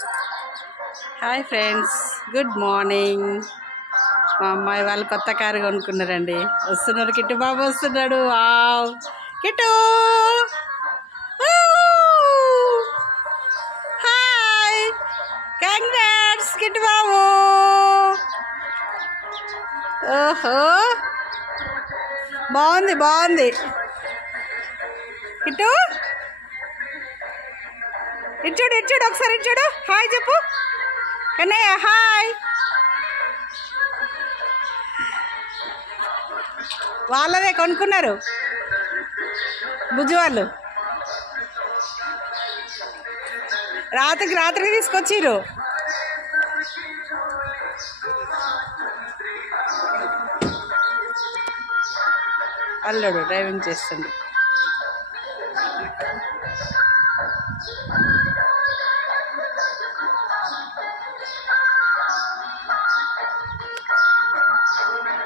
Hi friends, good morning. మా అమ్మాయి వాళ్ళు కొత్త కారు కొనుక్కున్నారండి. వస్తున్నారు, కిట్టు బాబు వస్తున్నాడు. Wow Kittu, hi, congrats Kittu babu. ఓహో, బాగుంది బాగుంది. కిట్టు ఇచ్చుడు ఇచ్చుడు, ఒకసారి ఇచ్చుడు. హాయ్ చెప్పు కన్నయ్య, హాయ్. వాళ్ళదే కొనుక్కున్నారు బుజ్జి వాళ్ళు. రాత్రికి తీసుకొచ్చిర్రు. అల్లుడు డ్రైవింగ్ చేస్తుండు.